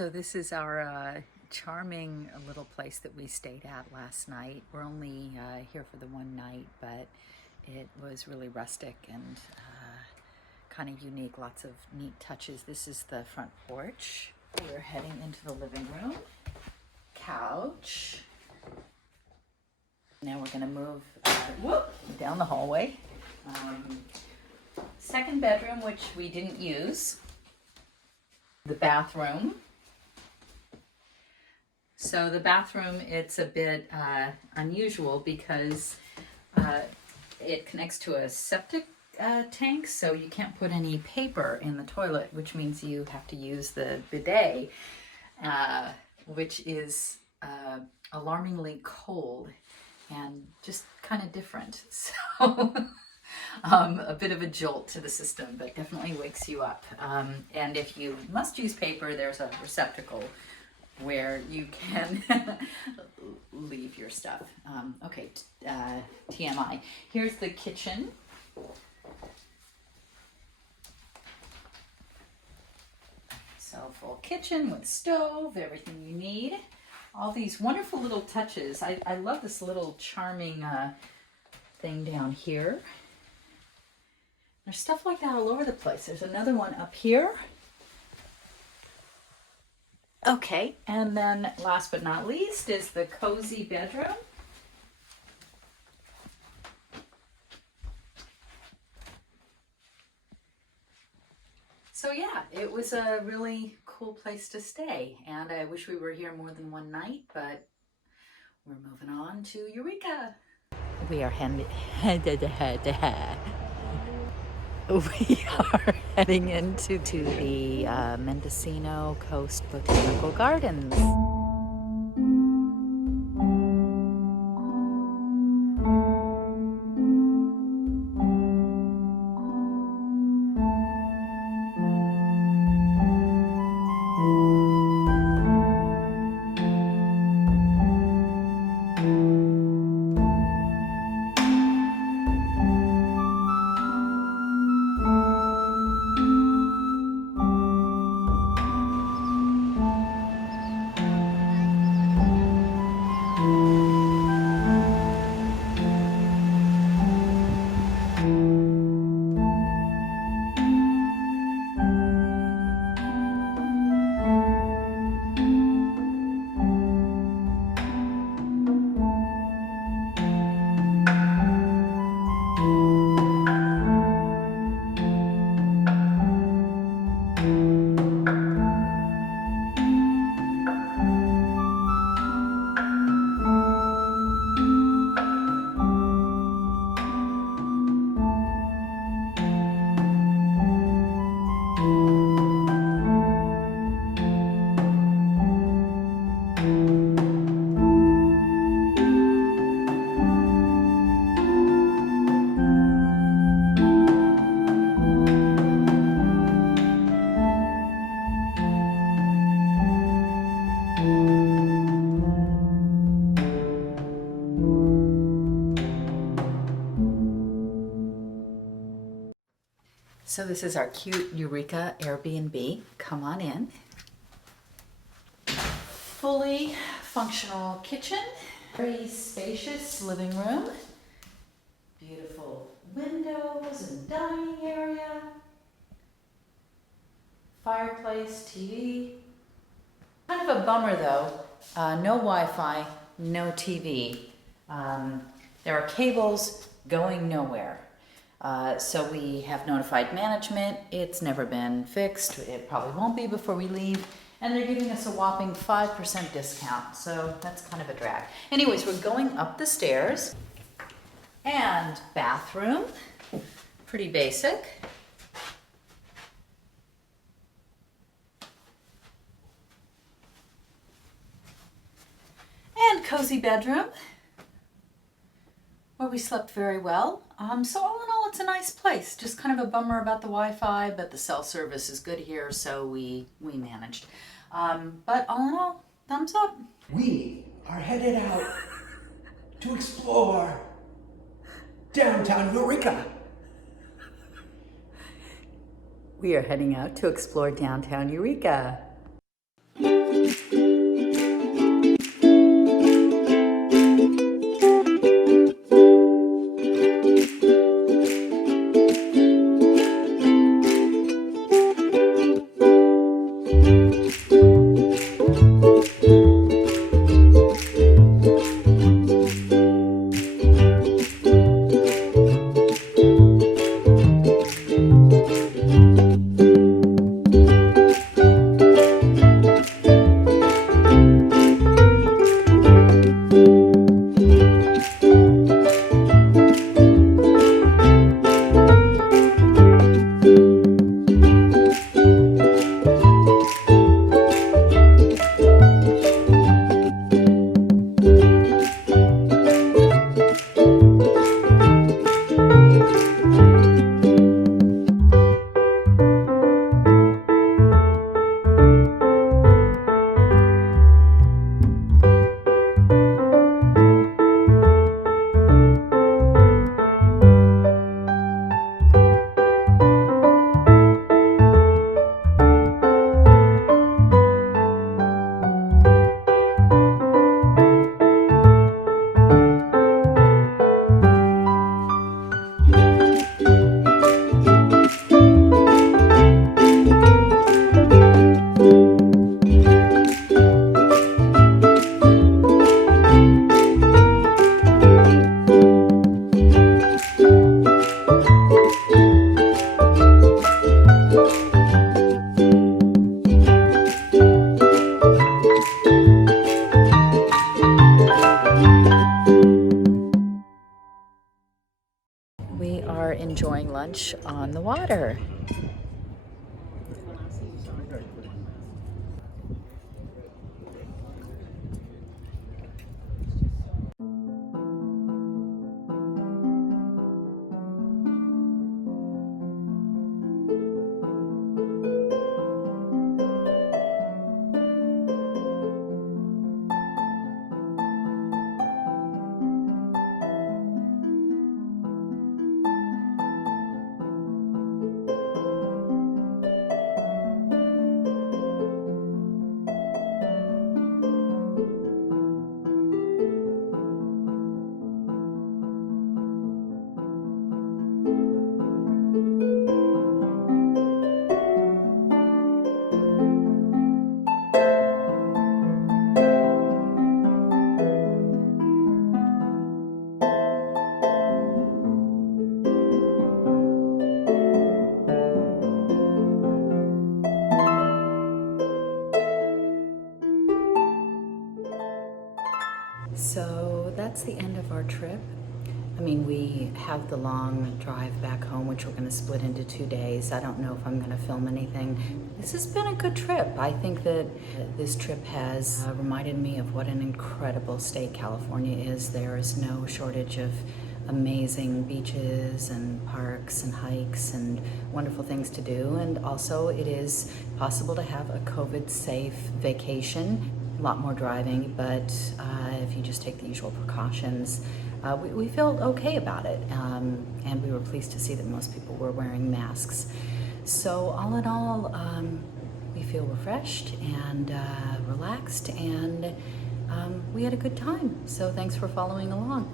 So this is our charming little place that we stayed at last night. We're only here for the one night, but it was really rustic and kind of unique. Lots of neat touches. This is the front porch. We're heading into the living room. Couch. Now we're going to move down the hallway. Second bedroom, which we didn't use. The bathroom. So the bathroom, it's a bit unusual because it connects to a septic tank, so you can't put any paper in the toilet, which means you have to use the bidet, which is alarmingly cold and just kind of different. So a bit of a jolt to the system, but definitely wakes you up. And if you must use paper, there's a receptacle where you can leave your stuff. Okay, TMI. Here's the kitchen. So full kitchen with stove, everything you need. All these wonderful little touches. I love this little charming thing down here. There's stuff like that all over the place. There's another one up here. Okay, and then last but not least is the cozy bedroom. So yeah, it was a really cool place to stay, and I wish we were here more than one night, but we're moving on to Eureka. We are heading into the Mendocino Coast Botanical Gardens. So this is our cute Eureka Airbnb. Come on in. Fully functional kitchen, very spacious living room, beautiful windows and dining area, fireplace, TV. Kind of a bummer though, no Wi-Fi, no TV. There are cables going nowhere. So we have notified management. It's never been fixed. It probably won't be before we leave. And they're giving us a whopping 5% discount. So that's kind of a drag. Anyways, we're going up the stairs. And bathroom. Pretty basic. And cozy bedroom, where we slept very well. So all in all, it's a nice place. Just kind of a bummer about the Wi-Fi, but the cell service is good here, so we managed. But all in all, thumbs up. We are headed out to explore downtown Eureka. We are heading out to explore downtown Eureka. lunch on the water. So that's the end of our trip. I mean, we have the long drive back home, which we're going to split into 2 days. I don't know if I'm going to film anything. This has been a good trip. I think that this trip has reminded me of what an incredible state California is. There is no shortage of amazing beaches and parks and hikes and wonderful things to do. And also it is possible to have a COVID-safe vacation. A lot more driving, but if you just take the usual precautions, we felt okay about it, and we were pleased to see that most people were wearing masks. So all in all, we feel refreshed and relaxed, and we had a good time. So thanks for following along.